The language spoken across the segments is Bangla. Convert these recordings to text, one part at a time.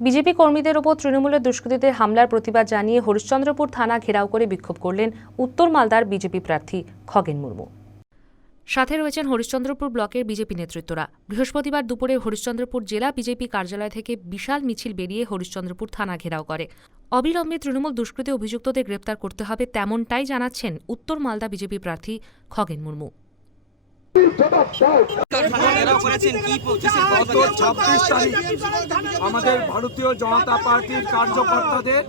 বিজেপি কর্মীদের ওপর তৃণমূলের দুষ্কৃতীদের হামলার প্রতিবাদ জানিয়ে হরিশ্চন্দ্রপুর থানা ঘেরাও করে বিক্ষোভ করলেন উত্তর মালদার বিজেপি প্রার্থী খগেন মুর্মু। সাথে রয়েছেন হরিশ্চন্দ্রপুর ব্লকের বিজেপি নেতৃত্বরা। বৃহস্পতিবার দুপুরে হরিশ্চন্দ্রপুর জেলা বিজেপি কার্যালয় থেকে বিশাল মিছিল বেরিয়ে হরিশ্চন্দ্রপুর থানা ঘেরাও করে। অবিলম্বে তৃণমূল দুষ্কৃতী অভিযুক্তদের গ্রেপ্তার করতে হবে তেমনটাই জানাচ্ছেন উত্তর মালদা বিজেপি প্রার্থী খগেন মুর্মু ঘেরাও করেছেন কি কিসের গত ছাব্বিশ আমাদের ভারতীয় জনতা পার্টির কার্যকর্তাদের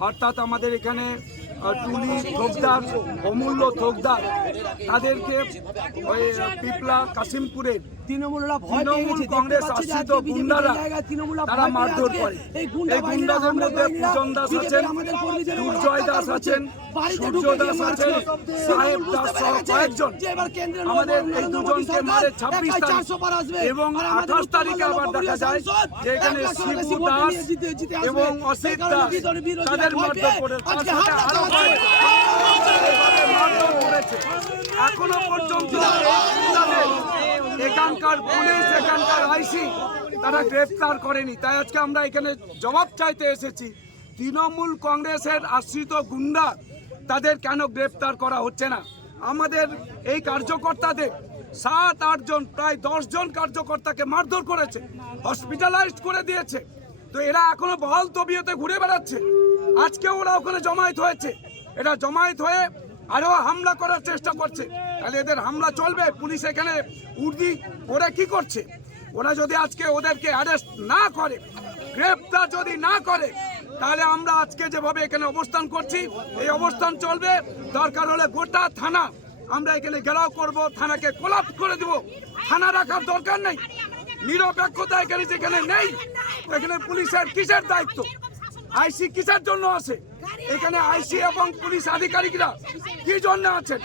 অর্থাৎ আমাদের এখানে টুলি থোকদার অমূল্য থোকদার তাদেরকে ওই পিপলা কাশিমপুরে তৃণমূল কংগ্রেস দেখতে আশ্রিত গুন্ডারা তারা মারধর করে। এই গুন্ডা এই বাহিনীরা, গুন্ডাদের মধ্যে পূজন দাস আছেন আমাদের কর্মীদের উপর দুর্জয় দাস আছেন সূর্য দাস আছেন মারছে। সাহেব তৃণমূল দাস সহ কয়েকজন। যে এবার কেন্দ্রে আমাদের এই দুজনকে মারে ছাব্বিশ তারিখ। 400 পার আসবে। এবং আঠাশ তারিখে আবার দেখা যায় যে এখানে শিবু দাস। এবং অসিত দাস তাদের মারধর করে। এখনও পর্যন্ত এখানকার পুলিশ, এখানকার আইসি, তারা গ্রেফতার করেনি। তাই আজকে আমরা এখানে জবাব চাইতে এসেছি। তৃণমূল কংগ্রেসের আশ্রিত গুন্ডা তাদের কেন গ্রেফতার করা হচ্ছে না? আমাদের এই কার্যকর্তাদের সাত আটজন প্রায় দশ জন কার্যকর্তাকে মারধর করেছে হসপিটালাইজড করে দিয়েছে। তো এরা এখনও বহাল তবিয়তে ঘুরে বেড়াচ্ছে। আজকে ওরা ওখানে জমায়েত হয়েছে। এরা জমায়েত হয়ে আরও হামলা করার চেষ্টা করছে। তাহলে এদের হামলা চলবে, পুলিশ এখানে উর্দি। ওরা কি করছে? ওরা যদি আজকে ওদেরকে অ্যারেস্ট না করে, গ্রেপ্তার যদি না করে, তাহলে আমরা আজকে যেভাবে এখানে অবস্থান করছি, এই অবস্থান চলবে। দরকার হলে গোটা থানা, আমরা এখানে ঘেরাও করব, থানাকে কোলাপ করে দেব। থানা রাখার দরকার নেই। নিরপেক্ষতা এখানে যেখানে নেই, এখানে পুলিশের কিসের দায়িত্ব? আইসি কিসের জন্য আছে? এখানে আইসি এবং পুলিশ আধিকারিকরা কি জন্য আছেন?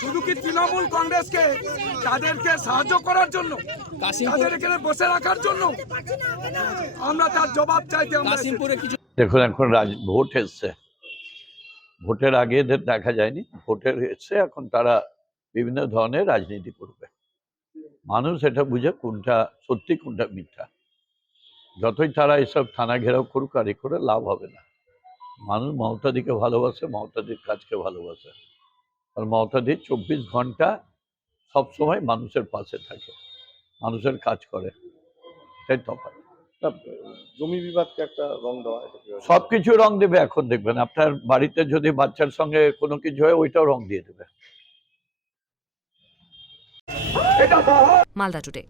শুধু কি তৃণমূল কংগ্রেসকে তাদেরকে সাহায্য করার জন্য? তাদের এখানে বসে রাখার জন্য? আমরা তার জবাব চাইতে দেখুন এখন রাজ ভোট এসছে। ভোটের আগে এদের দেখা যায়নি। ভোটের এসছে এখন তারা বিভিন্ন ধরনের রাজনীতি করবে। মানুষ এটা বুঝে কোনটা সত্যি কোনটা মিথ্যা। যতই তারা এসব থানা ঘেরাও করুক আর এ করে লাভ হবে না। মানুষ মমতাদিকে ভালোবাসে মমতাদির কাজকে ভালোবাসে। আর মমতাদি চব্বিশ ঘণ্টা সবসময় মানুষের পাশে থাকে মানুষের কাজ করে। এটাই তফাৎ। জমি বিবাদকে একটা রং দেওয়া কীভাবে? সবকিছু রং দেবে এখন দেখবেন। আপনার বাড়িতে যদি বাচ্চার সঙ্গে কোনো কিছু হয় ওইটাও রং দিয়ে দেবে। মালদা টুডে।